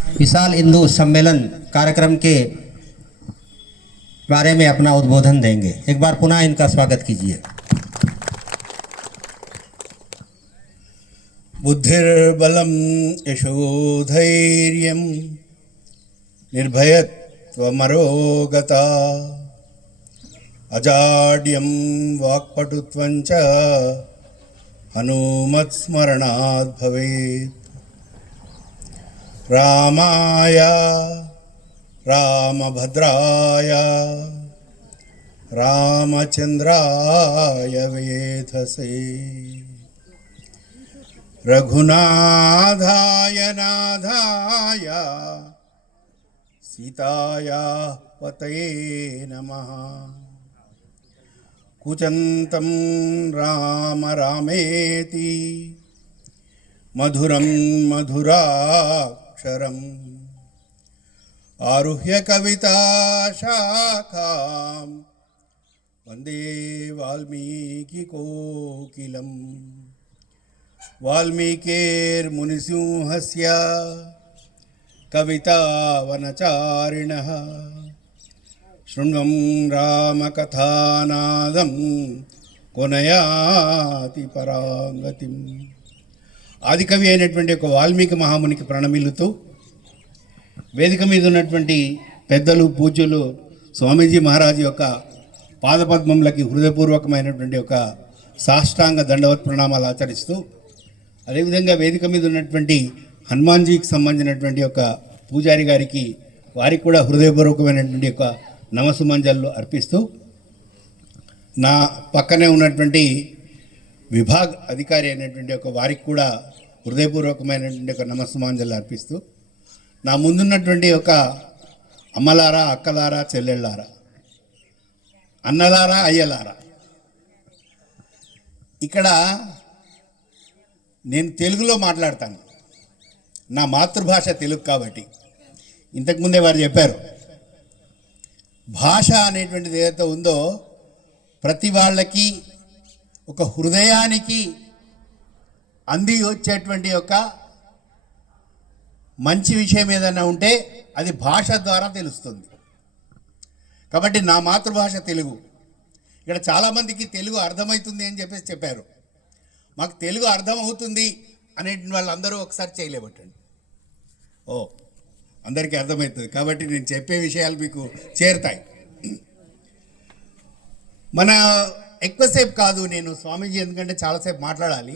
विशाल हिंदू सम्मेलन कार्यक्रम के बारे में अपना उद्बोधन देंगे। एक बार पुनः इनका स्वागत कीजिए। बुद्धिर्बलं यशोधैर्यं निर्भयत्वमरोगता अजाड्यं वाक्पटुत्वं च हनुमत्स्मरणात् भवेत्। रामाय रामभद्राय रामचन्द्राय वेधसे रघुनाथाय नाथाय सीताया पतये नमः। कूजन्तं राम रामेति मधुरं मधुराक्षरम् आरुह्य कविता शाखां वन्दे वाल्मीकिकोकिलम्। वाल्मीकिर्मुनिसिंहस्य कवितावनचारिणः शृण्वं रामकथानादं कोनयाति परांगतिं। ఆదికవి అయినటువంటి ఒక వాల్మీకి మహామునికి ప్రణమిల్లుతూ వేదిక మీద ఉన్నటువంటి పెద్దలు పూజ్యులు స్వామీజీ మహారాజు యొక్క పాదపద్మములకి హృదయపూర్వకమైనటువంటి ఒక సాష్టాంగ దండవత్ ప్రణామాలు ఆచరిస్తూ, అదేవిధంగా వేదిక మీద ఉన్నటువంటి హనుమాన్జీకి సంబంధించినటువంటి ఒక పూజారి గారికి వారికి కూడా హృదయపూర్వకమైనటువంటి ఒక నమస్సుమంజలు అర్పిస్తూ, నా పక్కనే ఉన్నటువంటి విభాగ్ అధికారి అయినటువంటి ఒక వారికి కూడా హృదయపూర్వకమైనటువంటి ఒక నమస్సుమాంజలు అర్పిస్తూ, నా ముందున్నటువంటి ఒక అమ్మలారా, అక్కలారా, చెల్లెళ్ళారా, అన్నలారా, అయ్యలారా, ఇక్కడ నేను తెలుగులో మాట్లాడతాను. నా మాతృభాష తెలుగు కాబట్టి. ఇంతకుముందే వారు చెప్పారు, భాష అనేటువంటిది ఏదైతే ఉందో ప్రతి వాళ్ళకి ఒక హృదయానికి అంది వచ్చేటువంటి ఒక మంచి విషయం ఏదైనా ఉంటే అది భాష ద్వారా తెలుస్తుంది. కాబట్టి నా మాతృభాష తెలుగు. ఇక్కడ చాలామందికి తెలుగు అర్థమవుతుంది అని చెప్పేసి చెప్పారు. మాకు తెలుగు అర్థమవుతుంది అనేటువంటి వాళ్ళందరూ ఒకసారి చేయలేబట్టండి. ఓ, అందరికీ అర్థమవుతుంది కాబట్టి నేను చెప్పే విషయాలు మీకు చేరుతాయి. మన ఎక్కువసేపు కాదు నేను స్వామీజీ, ఎందుకంటే చాలాసేపు మాట్లాడాలి.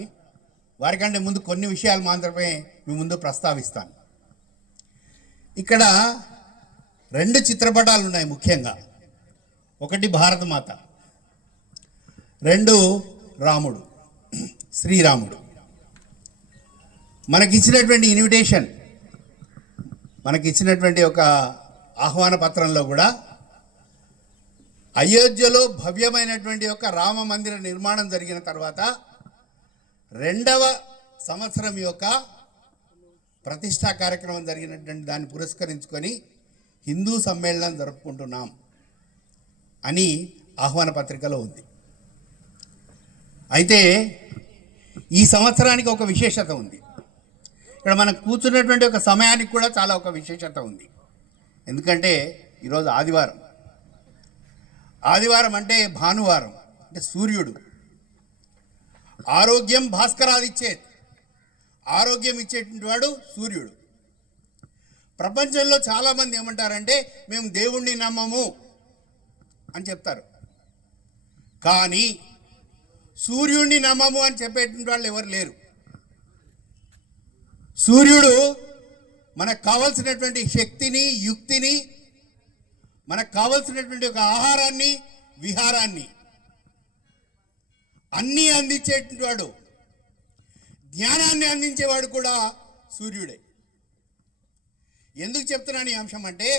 వారికంటే ముందు కొన్ని విషయాలు మాత్రమే మీ ముందు ప్రస్తావిస్తాను. ఇక్కడ 2 చిత్రపటాలు ఉన్నాయి ముఖ్యంగా. ఒకటి భారతమాత, 2 రాముడు, శ్రీరాముడు. మనకిచ్చినటువంటి ఇన్విటేషన్, మనకిచ్చినటువంటి ఒక ఆహ్వాన పత్రంలో కూడా అయోధ్యలో భవ్యమైనటువంటి ఒక రామ మందిర నిర్మాణం జరిగిన తర్వాత 2వ సంవత్సరం యొక్క ప్రతిష్టా కార్యక్రమం జరిగినటువంటి దాన్ని పురస్కరించుకొని హిందూ సమ్మేళనం జరుపుకుంటున్నాం అని ఆహ్వాన పత్రికలో ఉంది. అయితే ఈ సంవత్సరానికి ఒక విశేషత ఉంది. ఇక్కడ మనం కూర్చున్నటువంటి ఒక సమయానికి కూడా చాలా ఒక విశేషత ఉంది. ఎందుకంటే ఈరోజు ఆదివారం. ఆదివారం అంటే భానువారం, అంటే సూర్యుడు. ఆరోగ్యం భాస్కరాదిచ్చేది, ఆరోగ్యం ఇచ్చేటువంటి వాడు సూర్యుడు. ప్రపంచంలో చాలామంది ఏమంటారంటే మేము దేవుణ్ణి నమ్మము అని చెప్తారు, కానీ సూర్యుడిని నమ్మము అని చెప్పేటువంటి వాళ్ళు ఎవరు లేరు. సూర్యుడు మనకు కావలసినటువంటి శక్తిని, యుక్తిని, మనకు కావలసినటువంటి ఒక ఆహారాన్ని, విహారాన్ని అన్నీ అందించేటువంటి వాడు, జ్ఞానాన్ని అందించేవాడు కూడా సూర్యుడే. ఎందుకు చెప్తున్నాను ఈ అంశం అంటే,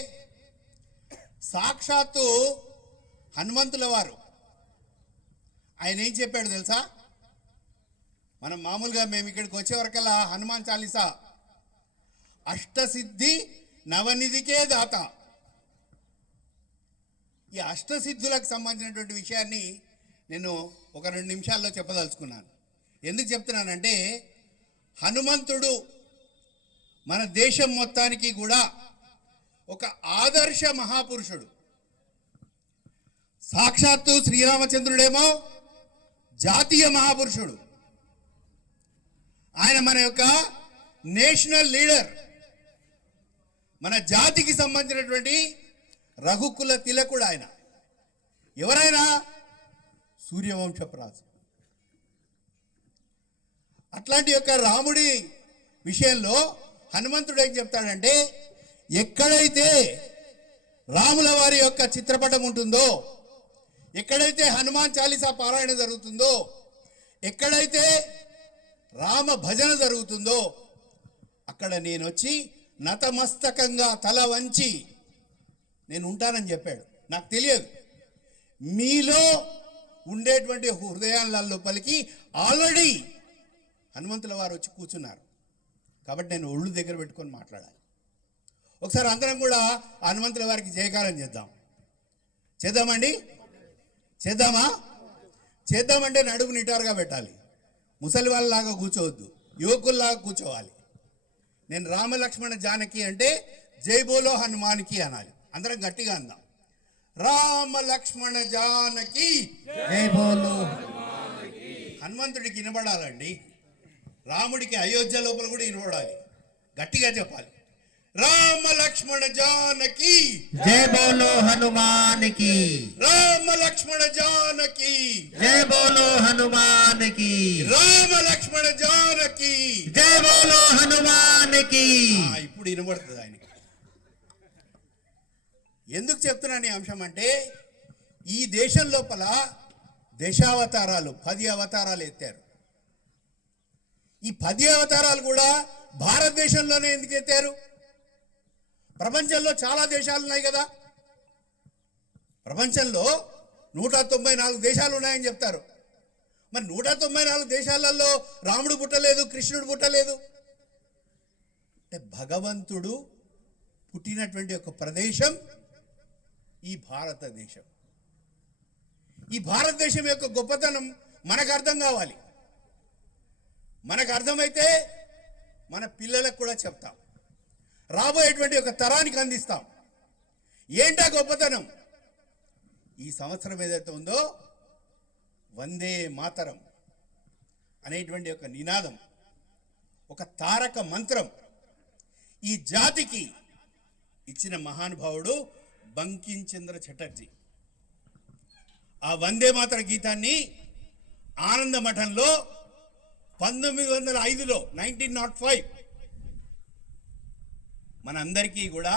సాక్షాత్తు హనుమంతుల వారు ఆయన ఏం చెప్పాడు తెలుసా? మనం మామూలుగా మేము ఇక్కడికి వచ్చే వరకల్లా హనుమాన్ చాలీసా అష్టసిద్ధి నవనిధికే దాత, ఈ అష్టసిద్ధులకు సంబంధించినటువంటి విషయాన్ని నేను ఒక 2 నిమిషాల్లో చెప్పదలుచుకున్నాను. ఎందుకు చెప్తున్నానంటే, హనుమంతుడు మన దేశం మొత్తానికి కూడా ఒక ఆదర్శ మహాపురుషుడు. సాక్షాత్తు శ్రీరామచంద్రుడేమో జాతీయ మహాపురుషుడు, ఆయన మన యొక్క నేషనల్ లీడర్, మన జాతికి సంబంధించినటువంటి రఘుకుల తిలకుడు ఆయన. ఎవరైనా సూర్యవంశపు రాజు. అట్లాంటి యొక్క రాముడి విషయంలో హనుమంతుడు ఏం చెప్తాడంటే, ఎక్కడైతే రాముల వారి యొక్క చిత్రపటం ఉంటుందో, ఎక్కడైతే హనుమాన్ చాలీసా పారాయణ జరుగుతుందో, ఎక్కడైతే రామ భజన జరుగుతుందో, అక్కడ నేను వచ్చి నతమస్తకంగా తల వంచి నేను ఉంటానని చెప్పాడు. నాకు తెలియదు, మీలో ఉండేటువంటి హృదయాల పలికి ఆల్రెడీ హనుమంతుల వారు వచ్చి కూర్చున్నారు. కాబట్టి నేను ఒళ్ళు దగ్గర పెట్టుకొని మాట్లాడాలి. ఒకసారి అందరం కూడా హనుమంతుల వారికి జయకారం చేద్దాం. చేద్దామండి? చేద్దామా? చేద్దామంటే నడుము నిటారుగా పెట్టాలి. ముసలి వాళ్ళలాగా కూర్చోవద్దు, యువకుల్లాగా కూర్చోవాలి. నేను రామలక్ష్మణ జానకి అంటే జై బోలో హనుమానికి అనాలి. అందరం గట్టిగా అందాం. రామ లక్ష్మణ జానకి జై బోలో. హనుమంతుడికి వినబడాలండి, రాముడికి అయోధ్య లోపల కూడా వినబడాలి. గట్టిగా చెప్పాలి. రామ లక్ష్మణ జానకి జై బోలో హనుమానికి. రామ లక్ష్మణ జానకి జై బోలో హనుమానికి. రామ లక్ష్మణ జానకి జై బోలో హనుమానికి. ఇప్పుడు వినబడుతుంది ఆయనకి. ఎందుకు చెప్తున్నాను ఈ అంశం అంటే, ఈ దేశం లోపల దశావతారాలు 10 అవతారాలు ఎత్తారు. ఈ 10 అవతారాలు కూడా భారతదేశంలోనే ఎందుకు ఎత్తారు? ప్రపంచంలో చాలా దేశాలు ఉన్నాయి కదా. ప్రపంచంలో 194 దేశాలు ఉన్నాయని చెప్తారు. మరి 194 దేశాలలో రాముడు పుట్టలేదు, కృష్ణుడు పుట్టలేదు అంటే భగవంతుడు పుట్టినటువంటి ఒక ప్రదేశం ఈ భారతదేశం. ఈ భారతదేశం యొక్క గొప్పతనం మనకు అర్థం కావాలి. మనకు అర్థమైతే మన పిల్లలకు కూడా చెప్తాం, రాబోయేటువంటి ఒక తరానికి అందిస్తాం. ఏంటా గొప్పతనం? ఈ సంవత్సరం ఏదైతే ఉందో వందే మాతరం అనేటువంటి ఒక నినాదం, ఒక తారక మంత్రం ఈ జాతికి ఇచ్చిన మహానుభావుడు బంకించంద్ర చటర్జీ. ఆ వందే మాతర గీతాన్ని ఆనంద మఠంలో 1905లో 1905 మనందరికీ కూడా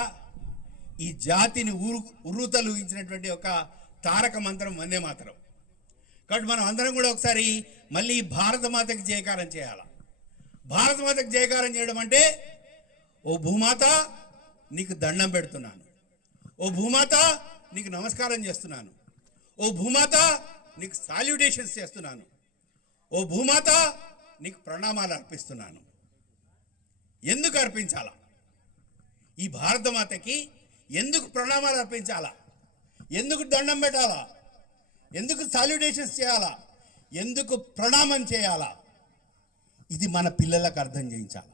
ఈ జాతిని ఉర్రూతలూగించినటువంటి ఒక తారక మంత్రం వందే మాతరం. కాబట్టి మనం అందరం కూడా ఒకసారి మళ్ళీ భారతమాతకి జయకారం చేయాలి. భారతమాతకి జయకారం చేయడం అంటే, ఓ భూమాత నీకు దండం పెడుతున్నాను, ఓ భూమాత నీకు నమస్కారం చేస్తున్నాను, ఓ భూమాత నీకు సాల్యుటేషన్స్ చేస్తున్నాను, ఓ భూమాత నీకు ప్రణామాలు అర్పిస్తున్నాను. ఎందుకు అర్పించాలా? ఈ భారతమాతకి ఎందుకు ప్రణామాలు అర్పించాలా? ఎందుకు దండం పెట్టాలా? ఎందుకు సాల్యుటేషన్స్ చేయాలా? ఎందుకు ప్రణామం చేయాలా? ఇది మన పిల్లలకు అర్థం చేయించాలి.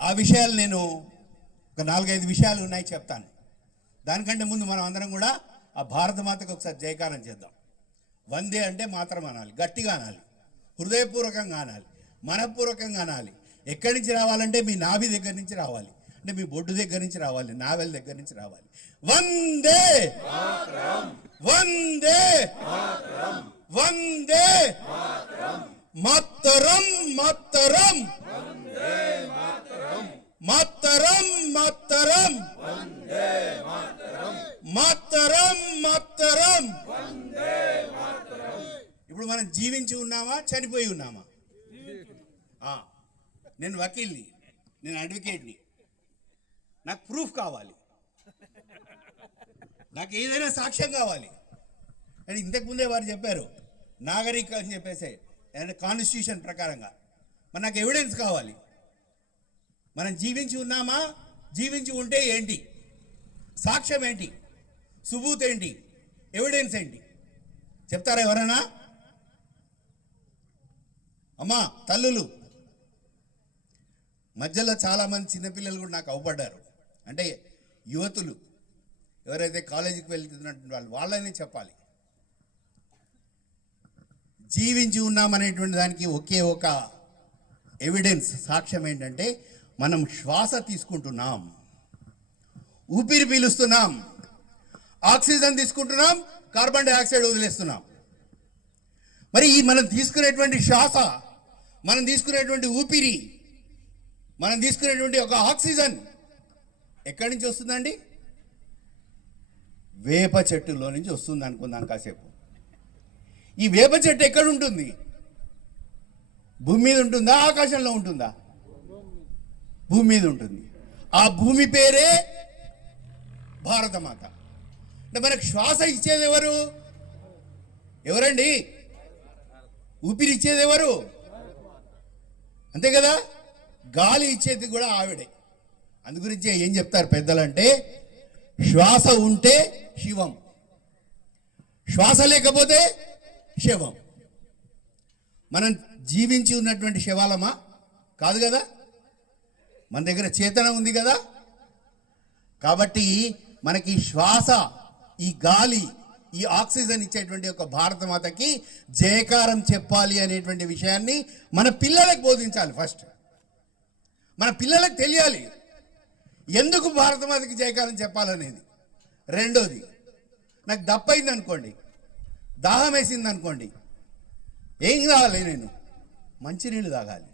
ఆ విషయాలు నేను ఒక 4-5 విషయాలు ఉన్నాయి చెప్తాను. దానికంటే ముందు మనం అందరం కూడా ఆ భారతమాతకు ఒకసారి జయకారం చేద్దాం. వందే అంటే మాత్రం అనాలి, గట్టిగా అనాలి, హృదయపూర్వకంగా అనాలి, మనపూర్వకంగా అనాలి. ఎక్కడి నుంచి రావాలంటే మీ నాభి దగ్గర నుంచి రావాలి, అంటే మీ బొడ్డు దగ్గర నుంచి రావాలి, నావెల్ దగ్గర నుంచి రావాలి. వందే వందే వందే మాతరం మాతరం మాతరం మాతరం మాతరం మాతరం. ఇప్పుడు మనం జీవించి ఉన్నామా, చనిపోయి ఉన్నామా? నేను వకీల్ని, నేను అడ్వకేట్ని, నాకు ప్రూఫ్ కావాలి, నాకు ఏదైనా సాక్ష్యం కావాలి. అని ఇంతకుముందే వారు చెప్పారు, నాగరిక అని చెప్పేసి అంటే కాన్స్టిట్యూషన్ ప్రకారంగా. మరి నాకు ఎవిడెన్స్ కావాలి. మనం జీవించి ఉన్నామా, జీవించి ఉంటే ఏంటి, సాక్ష్యం ఏంటి, సుబూత్ ఏంటి, ఎవిడెన్స్ ఏంటి చెప్తారా ఎవరైనా? అమ్మా తల్లులు, మధ్యలో చాలామంది చిన్నపిల్లలు కూడా నాకు అవపడ్డారు. అంటే యువతులు ఎవరైతే కాలేజీకి వెళ్తున్నటువంటి వాళ్ళని చెప్పాలి. జీవించి ఉన్నామనేటువంటి దానికి ఒకే ఒక ఎవిడెన్స్, సాక్ష్యం ఏంటంటే మనం శ్వాస తీసుకుంటున్నాం, ఊపిరి పీలుస్తున్నాం, ఆక్సిజన్ తీసుకుంటున్నాం, కార్బన్ డైఆక్సైడ్ వదిలేస్తున్నాం. మరి ఈ మనం తీసుకునేటువంటి శ్వాస, మనం తీసుకునేటువంటి ఊపిరి, మనం తీసుకునేటువంటి ఒక ఆక్సిజన్ ఎక్కడి నుంచి వస్తుందండి? వేప చెట్టులో నుంచి వస్తుంది అనుకుందాం కాసేపు. ఈ వేప చెట్టు ఎక్కడ ఉంటుంది? భూమి మీద ఉంటుందా, ఆకాశంలో ఉంటుందా? భూమి మీద ఉంటుంది. ఆ భూమి పేరే భారతమాత. అంటే మనకు శ్వాస ఇచ్చేది ఎవరు? ఎవరండి? ఊపిరి ఇచ్చేది ఎవరు? అంతే కదా. గాలి ఇచ్చేది కూడా ఆవిడే. అందుగురించి ఏం చెప్తారు పెద్దలంటే, శ్వాస ఉంటే శివం, శ్వాస లేకపోతే శవం. మనం జీవించి ఉన్నటువంటి శవాలమా? కాదు కదా. మన దగ్గర చేతన ఉంది కదా. కాబట్టి మనకి శ్వాస, ఈ గాలి, ఈ ఆక్సిజన్ ఇచ్చేటువంటి ఒక భారతమాతకి జయకారం చెప్పాలి అనేటువంటి విషయాన్ని మన పిల్లలకు బోధించాలి. ఫస్ట్ మన పిల్లలకు తెలియాలి ఎందుకు భారతమాతకి జయకారం చెప్పాలనేది. రెండోది, నాకు దప్పైంది అనుకోండి, దాహం వేసింది అనుకోండి, ఏం కావాలి? నేను మంచినీళ్ళు తాగాలి.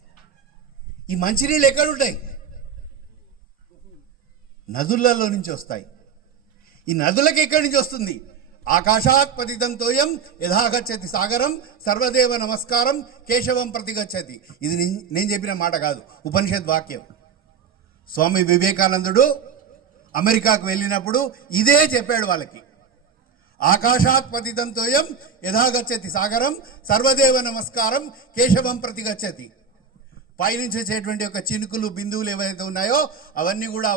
ఈ మంచినీళ్ళు ఎక్కడుంటాయి? నదులలో నుంచి వస్తాయి. ఈ నదులకు ఎక్కడి నుంచి వస్తుంది? ఆకాశాత్ పతితం తోయం యథాగచ్చతి సాగరం సర్వదేవ నమస్కారం కేశవం ప్రతిగచ్చతి. ఇది నేను చెప్పిన మాట కాదు, ఉపనిషత్ వాక్యం. స్వామి వివేకానందుడు అమెరికాకు వెళ్ళినప్పుడు ఇదే చెప్పాడు వాళ్ళకి. ఆకాశాత్ పతితం తోయం యథాగచ్చతి సాగరం సర్వదేవ నమస్కారం కేశవం ప్రతిగచ్చతి. పైనుంచి వచ్చేటువంటి ఒక చినుకులు, బిందువులు ఏవైతే ఉన్నాయో అవన్నీ కూడా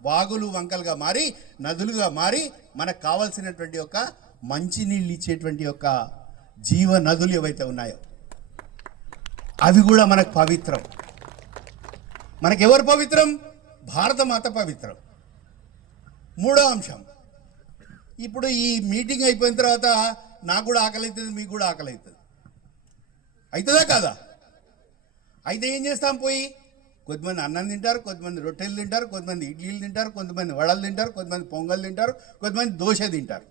వాగులు, వంకలుగా మారి నదులుగా మారి మనకు కావాల్సినటువంటి ఒక మంచినీళ్ళు ఇచ్చేటువంటి ఒక జీవ నదులు ఏవైతే ఉన్నాయో అవి కూడా మనకు పవిత్రం. మనకెవరు పవిత్రం? భారతమాత పవిత్రం. మూడో అంశం, ఇప్పుడు ఈ మీటింగ్ అయిపోయిన తర్వాత నాకు కూడా ఆకలి అవుతుంది, మీకు కూడా ఆకలి అవుతుంది. అవుతుందా కాదా? అయితే ఏం చేస్తాం? పోయి కొంతమంది అన్నం తింటారు, కొంతమంది రొట్టెలు తింటారు, కొంతమంది ఇడ్లీలు తింటారు, కొంతమంది వడలు తింటారు, కొంతమంది పొంగల్ తింటారు, కొంతమంది దోశ తింటారు.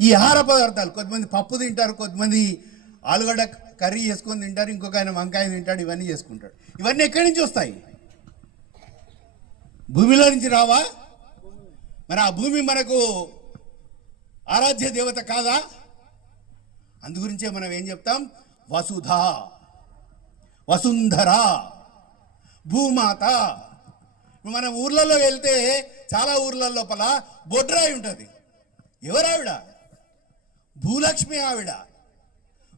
ఈ ఆహార పదార్థాలు, కొంతమంది పప్పు తింటారు, కొంతమంది ఆలుగడ్డ కర్రీ చేసుకొని తింటారు, ఇంకొక ఆయన వంకాయ తింటాడు, ఇవన్నీ చేసుకుంటాడు. ఇవన్నీ ఎక్కడి నుంచి వస్తాయి? భూమిలో నుంచి రావా? మరి ఆ భూమి మనకు ఆరాధ్య దేవత కాదా? అందుగురించే మనం ఏం చెప్తాం? వసుధ, వసుంధర, భూమాత. మన ఊర్లలో వెళ్తే చాలా ఊర్ల లోపల బొడ్రాయి ఉంటుంది. ఎవరావిడ? భూలక్ష్మి ఆవిడ.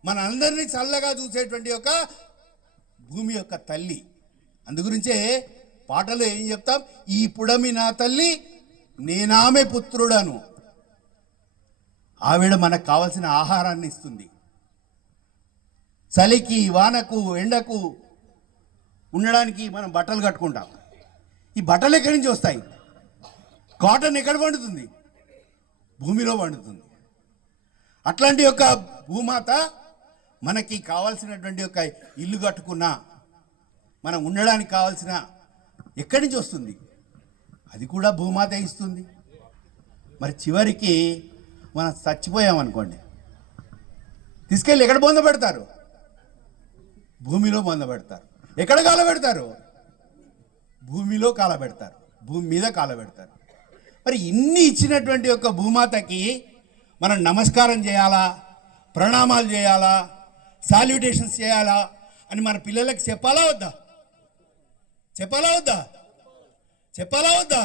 మన అందరినీ చల్లగా చూసేటువంటి ఒక భూమి యొక్క తల్లి. అందుగురించే పాటలో ఏం చెప్తాం? ఈ పుడమి నా తల్లి నేనామె పుత్రుడను. ఆవిడ మనకు కావలసిన ఆహారాన్ని ఇస్తుంది. చలికి, వానకు, ఎండకు ఉండడానికి మనం బట్టలు కట్టుకుంటాం. ఈ బట్టలు ఎక్కడి నుంచి వస్తాయి? కాటన్ ఎక్కడ పండుతుంది? భూమిలో పండుతుంది. అట్లాంటి యొక్క భూమాత మనకి కావాల్సినటువంటి ఒక ఇల్లు కట్టుకున్నా, మనం ఉండడానికి కావాల్సిన ఎక్కడి నుంచి వస్తుంది? అది కూడా భూమాత ఇస్తుంది. మరి చివరికి మనం చచ్చిపోయామనుకోండి, తీసుకెళ్ళి ఎక్కడ బొందపెడతారు? భూమిలో బొందపెడతారు. ఎక్కడ కాలబెడతారు? భూమిలో కాలబెడతారు, భూమి మీద కాలబెడతారు. మరి ఇన్ని ఇచ్చినటువంటి ఒక భూమాతకి మనం నమస్కారం చేయాలా, ప్రణామాలు చేయాలా, సాల్యుటేషన్స్ చేయాలా అని మన పిల్లలకు చెప్పాలా వద్దా? చెప్పాలా వద్దా? చెప్పాలా వద్దా?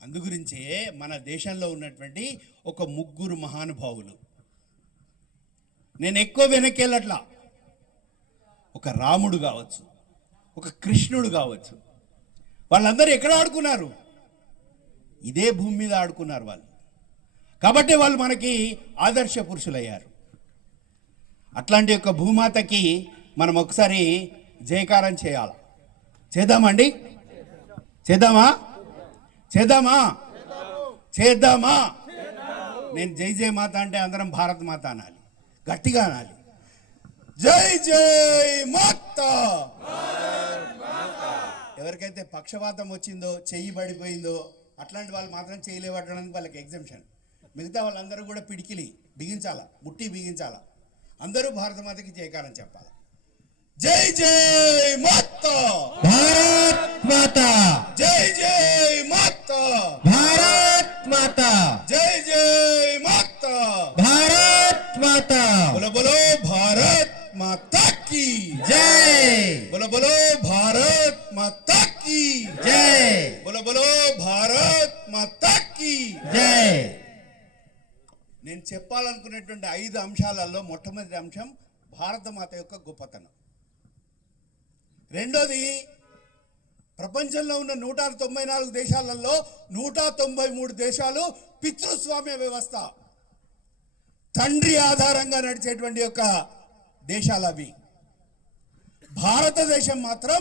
అందుగురించే మన దేశంలో ఉన్నటువంటి ఒక ముగ్గురు మహానుభావులు, నేను ఎక్కువ వెనక్కి వెళ్ళట్లా, ఒక రాముడు కావచ్చు, ఒక కృష్ణుడు కావచ్చు, వాళ్ళందరూ ఎక్కడ ఆడుకున్నారు? ఇదే భూమి మీద ఆడుకున్నారు వాళ్ళు. కాబట్టి వాళ్ళు మనకి ఆదర్శ పురుషులయ్యారు. అట్లాంటి యొక్క భూమాతకి మనం ఒకసారి జయకారం చేయాలి. చేద్దామండి? చేద్దామా? చేద్దామా? చేద్దామా? నేను జై జై మాత అంటే అందరం భారత్ మాత అనాలి, గట్టిగా అనాలి. జై జై మాత. ఎవరికైతే పక్షవాతం వచ్చిందో, చెయ్యి పడిపోయిందో అట్లాంటి వాళ్ళు మాత్రం చేయలేవడానికి వాళ్ళకి ఎగ్జంప్షన్. మిగతా వాళ్ళందరూ కూడా పిడికిలి బిగించాలా, ముట్టి బిగించాలా. అందరూ భారతమాతకి జయకారం చెప్పాలి. జై జై మాత, భారత్ మాతా, జై జై మాత, భారత్ మాతా, జై జై మాత, భారత్ మాతా. బోలో బోలో భారత్ మాతా की జై, बोलो बोलो भारत माता की జై, बोलो बोलो भारत माता की జై. నేను చెప్పాలనుకునేటువంటి 5 అంశాలలో మొట్టమొదటి అంశం భారత మాత యొక్క గొప్పతనం. రెండోది, ప్రపంచంలో ఉన్న 194 దేశాలలో 193 దేశాలు పితృస్వామ్య వ్యవస్థ, తండ్రి ఆధారంగా నడిచేటువంటి యొక్క దేశాలు అవి. భారతదేశం మాత్రం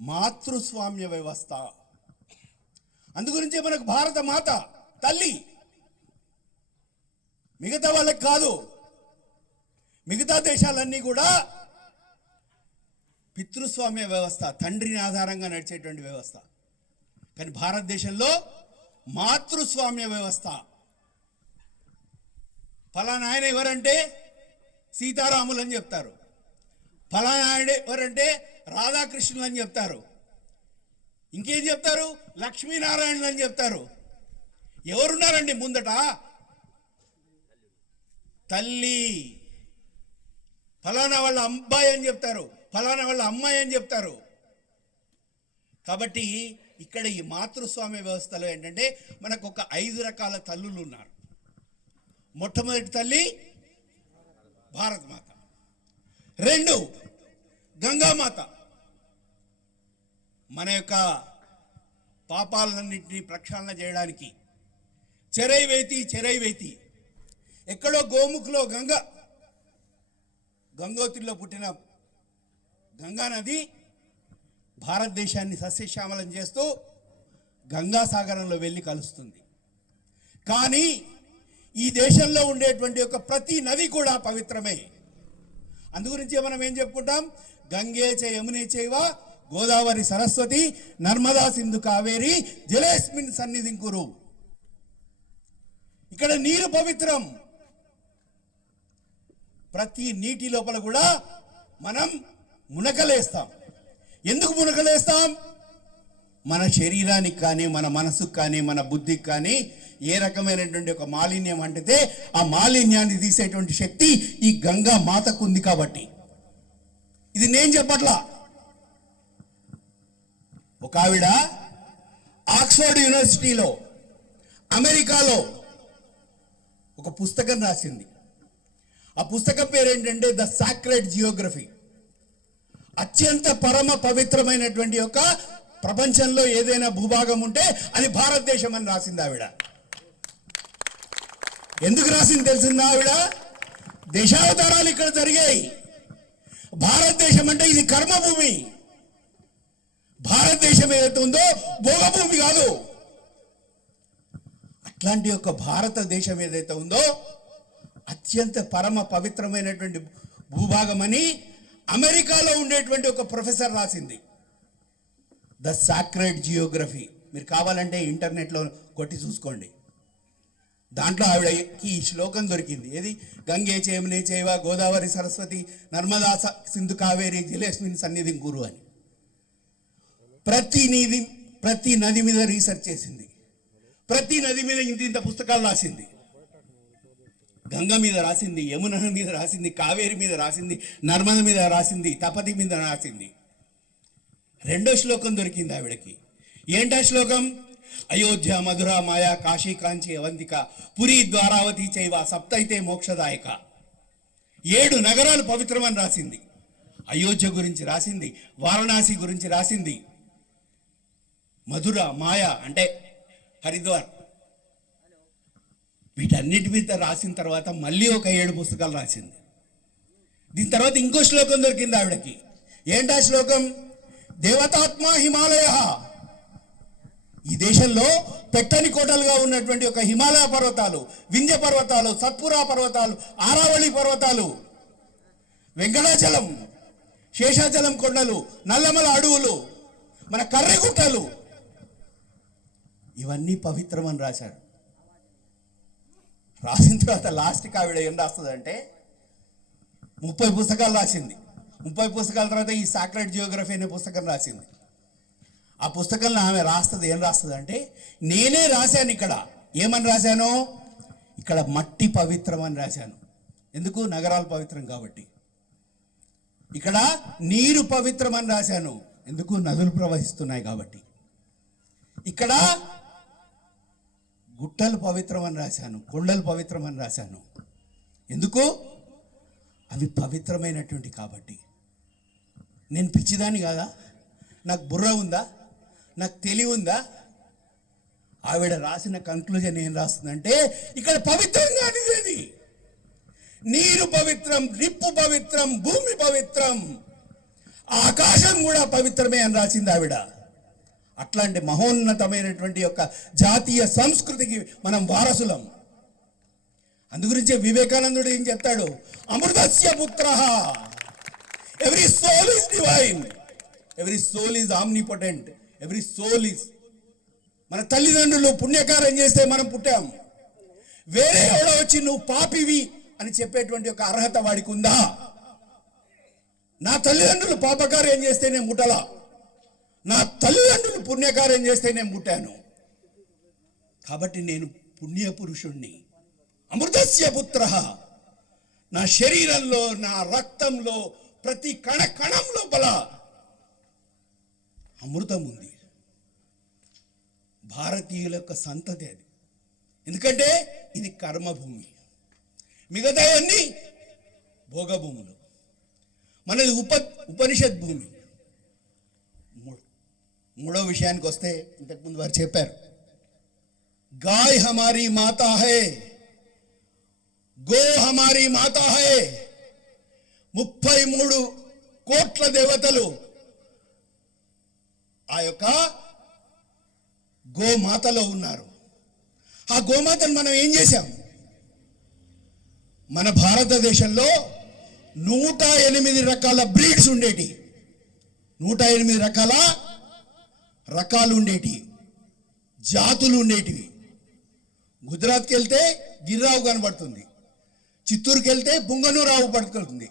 మాతృస్వామ్య వ్యవస్థ. అందుగురించే మనకు భారత మాత తల్లి. మిగతా వాళ్ళకి కాదు. మిగతా దేశాలన్నీ కూడా పితృస్వామ్య వ్యవస్థ, తండ్రిని ఆధారంగా నడిచేటువంటి వ్యవస్థ. కానీ భారతదేశంలో మాతృస్వామ్య వ్యవస్థ. ఫలానా ఆయన ఎవరంటే సీతారాములు అని చెప్తారు, ఫలానా ఆయన ఎవరంటే రాధాకృష్ణులు అని చెప్తారు, ఇంకేం చెప్తారు, లక్ష్మీనారాయణులు అని చెప్తారు. ఎవరున్నారండి ముందట? తల్లి. ఫలానా వాళ్ళ అబ్బాయి అని చెప్తారు, ఫలానా వాళ్ళ అమ్మాయి అని చెప్తారు. కాబట్టి ఇక్కడ ఈ మాతృస్వామ్య వ్యవస్థలో ఏంటంటే మనకు ఒక 5 రకాల తల్లులు ఉన్నారు. మొట్టమొదటి తల్లి భారతమాత. 2 గంగామాత. మన యొక్క పాపాలన్నింటినీ ప్రక్షాళన చేయడానికి చెరైవేతి ఎక్కడో గోముఖలో గంగోత్రిలో పుట్టిన గంగా నది భారతదేశాన్ని సస్యశ్యామలం చేస్తూ గంగాసాగరంలో వెళ్ళి కలుస్తుంది. కానీ ఈ దేశంలో ఉండేటువంటి ఒక ప్రతి నది కూడా పవిత్రమే. అందుగురించి మనం ఏం చెప్పుకుంటాం? గంగే చ యమునే చైవ గోదావరి సరస్వతి నర్మదా సింధు కావేరి జలేస్మిన్ సన్నిధిం కురు. ఇక్కడ నీరు పవిత్రం. ప్రతి నీటి లోపల కూడా మనం మునకలేస్తాం. ఎందుకు మునకలేస్తాం? మన శరీరానికి కానీ, మన మనసుకు కానీ, మన బుద్ధికి కానీ ఏ రకమైనటువంటి ఒక మాలిన్యం అంటితే ఆ మాలిన్యాన్ని తీసేటువంటి శక్తి ఈ గంగా మాతకు ఉంది. కాబట్టి ఇది నేను చెప్పట్లా. ఒక ఆవిడ ఆక్స్ఫర్డ్ యూనివర్సిటీలో అమెరికాలో ఒక పుస్తకం రాసింది. ఆ పుస్తకం పేరు ఏంటంటే ద సాక్రెడ్ జియోగ్రఫీ. అత్యంత పరమ పవిత్రమైనటువంటి యొక్క ప్రపంచంలో ఏదైనా భూభాగం ఉంటే అది భారతదేశం అని రాసింది ఆవిడ. ఎందుకు రాసింది తెలిసిందా ఆవిడ? దేశావతారాలు ఇక్కడ జరిగాయి. భారతదేశం అంటే ఇది కర్మభూమి. భారతదేశం ఏదైతే ఉందో భోగభూమి కాదు. అట్లాంటి యొక్క భారతదేశం ఏదైతే ఉందో అత్యంత పరమ పవిత్రమైనటువంటి భూభాగం అని అమెరికాలో ఉండేటువంటి ఒక ప్రొఫెసర్ రాసింది ద సాక్రెడ్ జియోగ్రఫీ. మీరు కావాలంటే ఇంటర్నెట్లో కొట్టి చూసుకోండి. దాంట్లో ఆవిడకి ఈ శ్లోకం దొరికింది. ఏది? గంగే చ యమునే చైవ గోదావరి సరస్వతి నర్మదా సింధు కావేరి జలేస్మిన్ సన్నిధిం కురు అని. ప్రతి నది మీద రీసెర్చ్ చేసింది. ప్రతి నది మీద ఇంత పుస్తకాలు రాసింది. గంగ మీద రాసింది, యమున మీద రాసింది, కావేరి మీద రాసింది, నర్మద మీద రాసింది, తపతి మీద రాసింది. 2వ శ్లోకం దొరికింది ఆవిడకి. ఏంటా శ్లోకం? అయోధ్య మధుర మాయా కాశీ కాంచి అవంతిక పురి ద్వారావతి చైవ సప్తైతే మోక్షదాయక. 7 నగరాలు పవిత్రమని రాసింది. అయోధ్య గురించి రాసింది, వారణాసి గురించి రాసింది, మధుర మాయా అంటే హరిద్వార్, వీటన్నిటి మీద రాసిన తర్వాత మళ్ళీ ఒక 7 పుస్తకాలు రాసింది. దీని తర్వాత ఇంకో శ్లోకం దొరికింది ఆవిడకి. ఏంటా శ్లోకం? దేవతాత్మ హిమాలయ. ఈ దేశంలో పెట్టని కోటలుగా ఉన్నటువంటి ఒక హిమాలయ పర్వతాలు, వింధ్య పర్వతాలు, సత్పురా పర్వతాలు, ఆరావళి పర్వతాలు, వెంకటాచలం, శేషాచలం కొండలు, నల్లమల అడవులు, మన కర్రెగుట్టలు, ఇవన్నీ పవిత్రం అని రాశారు. రాసిన తర్వాత లాస్ట్కి ఆవిడ ఏం రాస్తుందంటే 30 పుస్తకాలు రాసింది. 30 పుస్తకాల తర్వాత ఈ సాక్రెడ్ జియోగ్రఫీ అనే పుస్తకం రాసింది. ఆ పుస్తకంలో ఆమె రాస్తుంది, ఏం రాస్తుంది అంటే, నేనే రాశాను ఇక్కడ. ఏమని రాశాను? ఇక్కడ మట్టి పవిత్రం అని రాశాను. ఎందుకు? నగరాలు పవిత్రం కాబట్టి. ఇక్కడ నీరు పవిత్రం అని రాశాను. ఎందుకు? నదులు ప్రవహిస్తున్నాయి కాబట్టి. ఇక్కడ గుట్టలు పవిత్రం అని రాశాను, కొండలు పవిత్రం అని రాశాను. ఎందుకు? అవి పవిత్రమైనటువంటి కాబట్టి. నేను పిచ్చిదాన్ని కాదా? నాకు బుర్ర ఉందా? నాకు తెలివి ఉందా? ఆవిడ రాసిన కంక్లూజన్ ఏం రాస్తుందంటే, ఇక్కడ పవిత్రంగా అనేది నీరు పవిత్రం, నిప్పు పవిత్రం, భూమి పవిత్రం, ఆకాశం కూడా పవిత్రమే అని రాసింది ఆవిడ. అట్లాంటి మహోన్నతమైనటువంటి యొక్క జాతీయ సంస్కృతికి మనం వారసులం. అందుగురించే వివేకానందుడు ఏం చెప్తాడు? అమృతస్య పుత్రః. Every soul is divine, every soul is omnipotent, every soul is. మన తల్లిదండ్రులు పుణ్యకార్యం చేస్తే మనం పుట్టాం. వేరే ఎవడో వచ్చి నువ్వు పాపివి అని చెప్పేటువంటి ఒక అర్హత వాడికి ఉందా? నా తల్లిదండ్రులు పాపకార్యం చేస్తే నేను ముట్టలా, నా తల్లిదండ్రులు పుణ్యకార్యం చేస్తే నేను ముట్టాను. కాబట్టి నేను పుణ్య పురుషుణ్ణి. అమృతస్య పుత్రః. నా శరీరంలో, నా రక్తంలో, ప్రతి కణ కణం లోపల అమృతం ఉంది. భారతీయుల యొక్క సంతతి అది. ఎందుకంటే ఇది కర్మభూమి, మిగతా అన్ని భోగభూములు. మనది ఉపనిషత్ భూమి. మూడో విషయానికి వస్తే, ఇంతకుముందు వారు చెప్పారు, గాయ్ హమారీ మాతా హై, గో హమారీ మాతా హై. 33 కోట్ల దేవతలు ఆ యొక్క గోమాతలో ఉన్నారు. ఆ గోమాతను మనం ఏం చేశాం? మన భారతదేశంలో 108 రకాల బ్రీడ్స్ ఉండేటి, 108 రకాలు ఉండేటి, జాతులు ఉండేటివి. గుజరాత్కి వెళ్తే గిర్రావు కనబడుతుంది, చిత్తూరుకి వెళ్తే పుంగనూరు ఆవు పడుతుంది,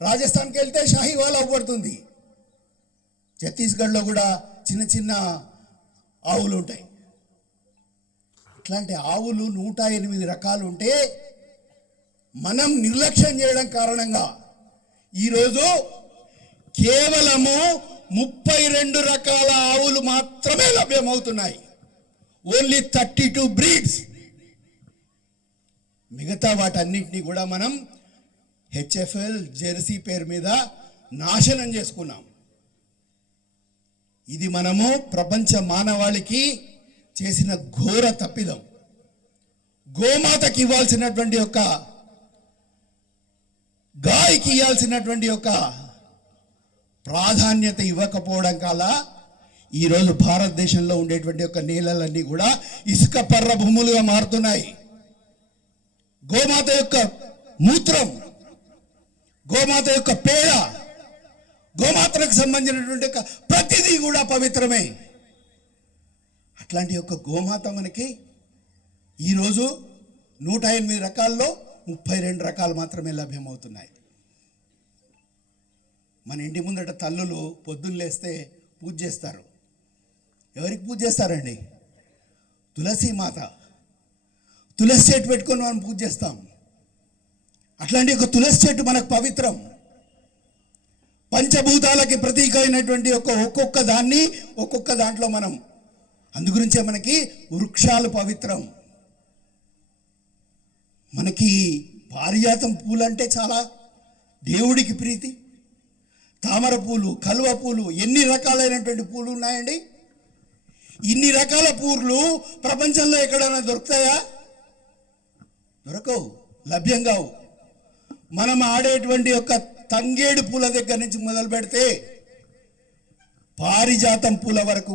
రాజస్థాన్కి వెళ్తే షాహీవాల్ ఆవు పడుతుంది, ఛత్తీస్గఢ్లో కూడా చిన్న చిన్న ఆవులు ఉంటాయి. ఇట్లాంటి ఆవులు 108 రకాలు ఉంటే మనం నిర్లక్ష్యం చేయడం కారణంగా ఈరోజు కేవలము 32 రకాల ఆవులు మాత్రమే లభ్యమవుతున్నాయి. Only 32 breeds. మిగతా వాటన్నింటినీ కూడా మనం హెచ్ఎఫ్ఎల్ జెర్సీ పేరు మీద నాశనం చేసుకున్నాం. ఇది మనము ప్రపంచ మానవాళికి చేసిన ఘోర తప్పిదం. గోమాతకి ఇవ్వాల్సినటువంటి యొక్క, గాయకి ఇవ్వాల్సినటువంటి యొక్క ప్రాధాన్యత ఇవ్వకపోవడం వల్ల ఈరోజు భారతదేశంలో ఉండేటువంటి యొక్క నేలలన్నీ కూడా ఇసుక పర్ర భూములుగా మారుతున్నాయి. గోమాత యొక్క మూత్రం, గోమాత యొక్క పేడ, గోమాతలకు సంబంధించినటువంటి యొక్క ప్రతిదీ కూడా పవిత్రమే. అట్లాంటి యొక్క గోమాత మనకి ఈరోజు 108 రకాల్లో 32 రకాలు మాత్రమే లభ్యమవుతున్నాయి. మన ఇంటి ముందట తల్లులు పొద్దున్న లేస్తే పూజ చేస్తారు. ఎవరికి పూజ చేస్తారండి? తులసి మాత. తులసి చెట్టు పెట్టుకొని మనం పూజ చేస్తాం. అట్లాంటి ఒక తులసి చెట్టు మనకు పవిత్రం. పంచభూతాలకి ప్రతీక అయినటువంటి ఒక్కొక్క దాన్ని ఒక్కొక్క దాంట్లో మనం, అందుగురించే మనకి వృక్షాలు పవిత్రం. మనకి పారిజాతం పూలు అంటే చాలా దేవుడికి ప్రీతి. తామర పూలు, కలువ పూలు, ఎన్ని రకాలైనటువంటి పూలు ఉన్నాయండి. ఇన్ని రకాల పూలు ప్రపంచంలో ఎక్కడైనా దొరుకుతాయా? దొరకవు, లభ్యం కావు. మనం ఆడేటువంటి యొక్క తంగేడు పూల దగ్గర నుంచి మొదలు పెడితే పారిజాతం పూల వరకు